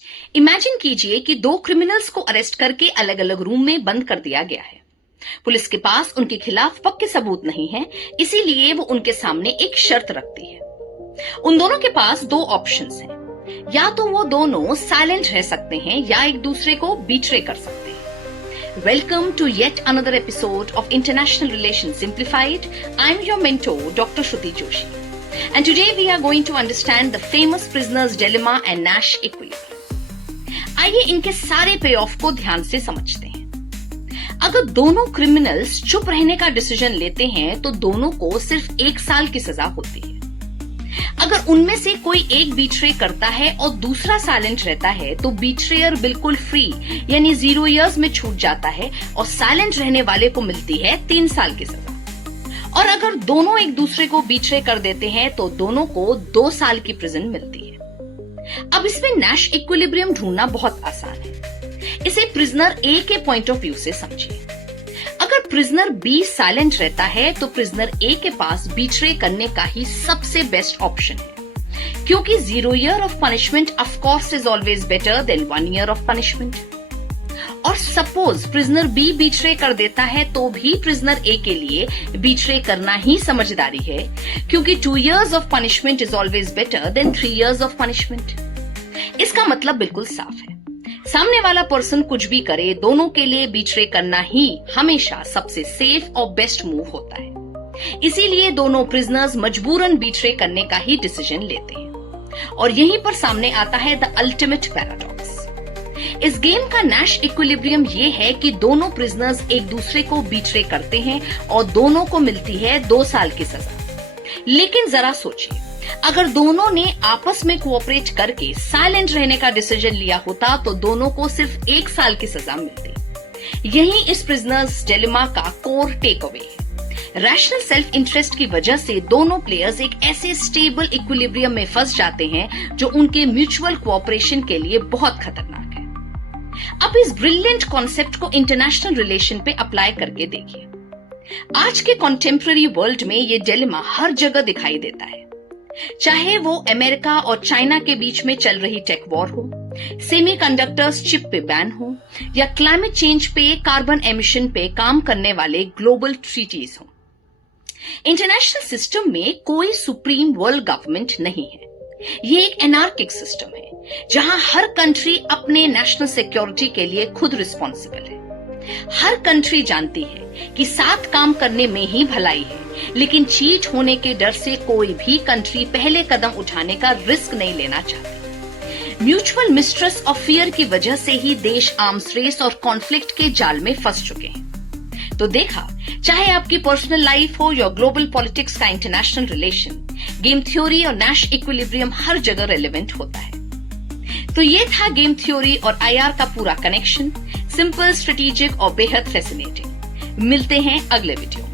Imagine कीजिए कि दो क्रिमिनल्स को अरेस्ट करके अलग अलग रूम में बंद कर दिया गया है। पुलिस के पास उनके खिलाफ पक्के सबूत नहीं है, इसीलिए वो उनके सामने एक शर्त रखती है। उन दोनों के पास दो ऑप्शंस हैं, या तो वो दोनों साइलेंट रह सकते हैं या एक दूसरे को बीट्रे कर सकते हैं। Welcome to yet another episode of international relation simplified. I am your mentor doctor Shruti Joshi, and today we are going to understand the famous prisoner's dilemma and Nash equilibrium. आइए इनके सारे पे ऑफ को ध्यान से समझते हैं। अगर दोनों क्रिमिनल्स चुप रहने का डिसीजन लेते हैं तो दोनों को सिर्फ 1 साल की सजा होती है। अगर उनमें से कोई एक बीट्रे करता है और दूसरा साइलेंट रहता है तो बीट्रेयर बिल्कुल फ्री यानी 0 इयर्स में छूट जाता है और साइलेंट रहने वाले को मिलती है 3 साल की सजा। और अगर दोनों एक दूसरे को बीट्रे कर देते हैं तो दोनों को 2 साल की प्रिजन मिलती है। अब इसमें नैश इक्विलिब्रियम ढूंढना बहुत आसान है। इसे प्रिजनर ए के पॉइंट ऑफ व्यू से समझिए। अगर प्रिजनर बी साइलेंट रहता है तो प्रिजनर ए के पास बीट्रे करने का ही सबसे बेस्ट ऑप्शन है, क्योंकि 0 year of punishment of course is always better than 1 year of punishment. और सपोज प्रिजनर बी बीट्रे कर देता है तो भी प्रिजनर ए के लिए बीट्रे करना ही समझदारी है, क्योंकि 2 years of punishment is always better than 3 years of punishment. इसका मतलब बिल्कुल साफ है, सामने वाला पर्सन कुछ भी करे, दोनों के लिए बीट्रे करना ही हमेशा सबसे सेफ और बेस्ट मूव होता है। इसीलिए दोनों प्रिजनर्स मजबूरन बीट्रे करने का ही डिसीजन लेते हैं। और यहीं पर सामने आता है द अल्टीमेट पैराडॉक्स। इस गेम का नैश इक्विलिब्रियम ये है कि दोनों प्रिजनर्स एक दूसरे को बीट्रे करते हैं और दोनों को मिलती है 2 साल की सजा। लेकिन जरा सोचिए, अगर दोनों ने आपस में कोऑपरेट करके साइलेंट रहने का डिसीजन लिया होता तो दोनों को सिर्फ 1 साल की सजा मिलती। यही इस प्रिजनर्स डिलेमा का कोर टेक अवे है। रैशनल सेल्फ इंटरेस्ट की वजह से दोनों प्लेयर्स एक ऐसे स्टेबल इक्विलिब्रियम में फंस जाते हैं जो उनके म्यूचुअल कोऑपरेशन के लिए बहुत खतरनाक है। अब इस ब्रिलियंट कॉन्सेप्ट को इंटरनेशनल रिलेशन पे अप्लाई करके देखिए। आज के कॉन्टेम्पररी वर्ल्ड में ये डिलेमा हर जगह दिखाई देता है, चाहे वो अमेरिका और चाइना के बीच में चल रही टेक वॉर हो, सेमीकंडक्टर्स चिप पे बैन हो, या क्लाइमेट चेंज पे, कार्बन एमिशन पे काम करने वाले ग्लोबल ट्रीटीज हो। इंटरनेशनल सिस्टम में कोई सुप्रीम वर्ल्ड गवर्नमेंट नहीं है। ये एक एनार्किक सिस्टम है जहां हर कंट्री अपने नेशनल सिक्योरिटी के लिए खुद रिस्पॉन्सिबल है। हर कंट्री जानती है कि साथ काम करने में ही भलाई है, लेकिन चीट होने के डर से कोई भी कंट्री पहले कदम उठाने का रिस्क नहीं लेना चाहती। म्यूचुअल मिस्ट्रस्ट और फियर की वजह से ही देश आर्म्स रेस और कॉन्फ्लिक्ट के जाल में फंस चुके हैं। तो देखा, चाहे आपकी पर्सनल लाइफ हो या ग्लोबल पॉलिटिक्स का इंटरनेशनल रिलेशन, गेम थ्योरी और नैश इक्विलिब्रियम हर जगह रेलेवेंट होता है। तो ये था गेम थ्योरी और आईआर का पूरा कनेक्शन, सिंपल, स्ट्रेटेजिक और बेहद फैसिनेटिंग। मिलते हैं अगले वीडियो।